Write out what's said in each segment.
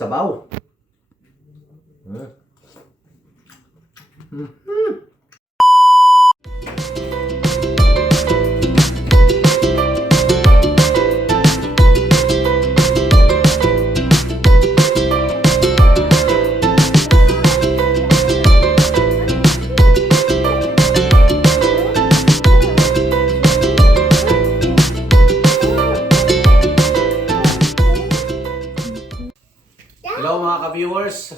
sabaw. Hello mga ka-viewers,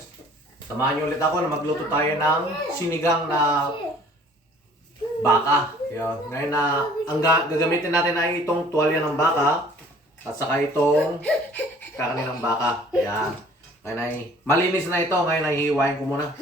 samahan niyo ulit ako na magluto tayo ng sinigang na baka. Ngayon na ang gagamitin natin ay itong tuwalya ng baka at saka itong karne ng baka. Yan. Ngayon ay malinis na ito, ngayon ay hihiwain ko muna.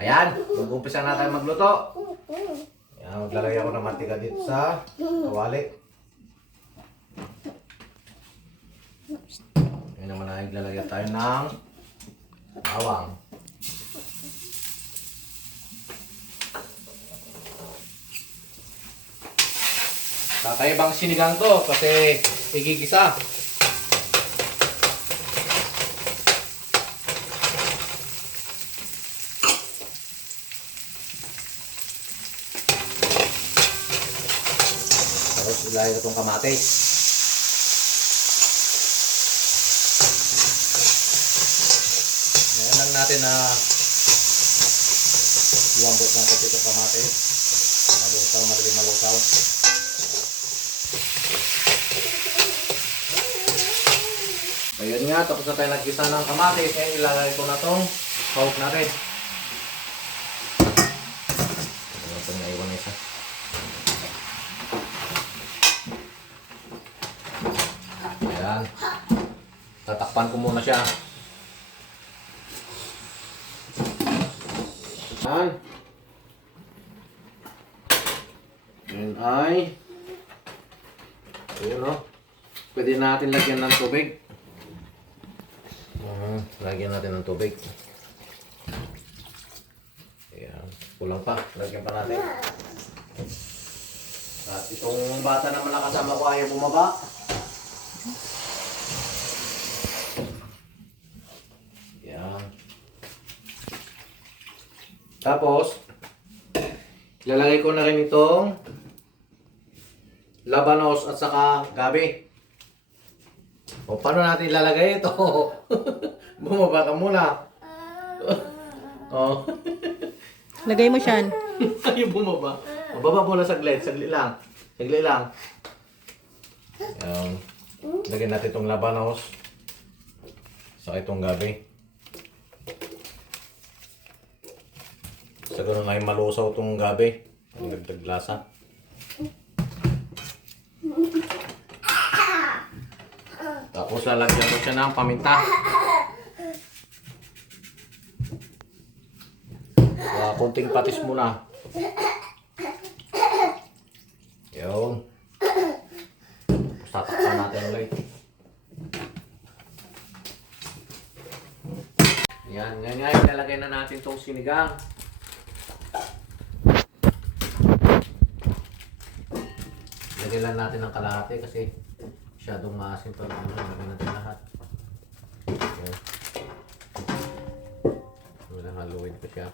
Ayan, mag-umpisa na tayo magluto. Ayan, maglalagay ako ng mantika dito sa kawali. Ngayon naman ay lalagyan tayo ng bawang. Kakaibang sinigang to kasi igigisa. Tapos ilagay ko itong kamatis. Ngayon lang natin na iwambot ng kasi itong kamatis. Malusaw, madaling malusaw. Ayun nga, tapos na tayo nagkisa ng kamatis. Ngayon ilalagay ko na itong sahog natin. Ito na iwan na isa. Ayan. Tatakpan ko muna siya. Ayan. Ayan ay. Ayan o. Pwede natin lagyan ng tubig. Lagyan natin ng tubig. Ayan. Kulang pa. Lagyan pa natin. At itong bata naman nakasama ko ayaw bumaba. Ayan. Tapos, ilalagay ko na rin itong labanos at saka gabi. O, paano natin ilalagay ito? Bumaba ka muna. Oh. Lagay mo siyan. Ayaw bumaba. Mababa muna saglit. Saglit lang. Saglit lang. Ayan. Lagyan natin itong labanos. Saka itong gabi. Sa ganun ay malusaw itong gabi. Ang dagdag lasa. Tapos lalagyan ko siya ng paminta. Konting patis muna. Yun. Tapos tatakpan natin ulit. Yan. Ngayon ilalagay na natin itong sinigang. Lagyan lang natin ng kalahati kasi masyadong maasim pa. Lagyan natin lahat. Okay. Haluin ko siya.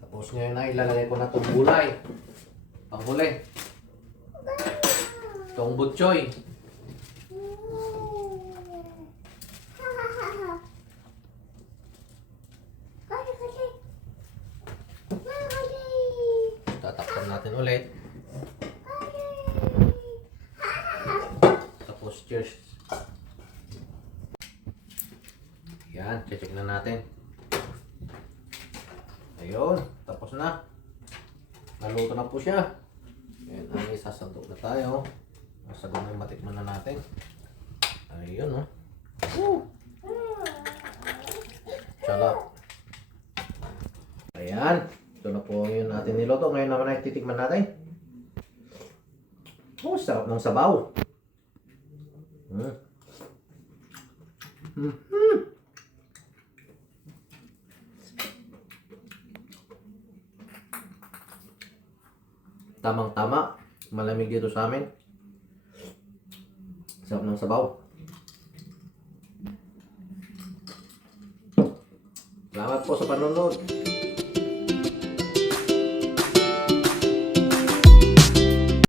Tapos ngayon na ilalagay ko na itong gulay. Panghuli. Itong butchoy. Tatakpan natin ulit. Tapos cheers. Yan, check na natin. Ayun, tapos na. Naluto na po siya. Ayan, ay sasandok na tayo. Sa ganun, matikman na natin. Ayun, no? Sarap. Ayan. Ito na po yung ating niloto. Ngayon naman ay titikman natin. Oh, sarap ng sabaw. Tamang-tama. Malamig dito sa amin. Sarap ng sabaw. Salamat po sa panonood.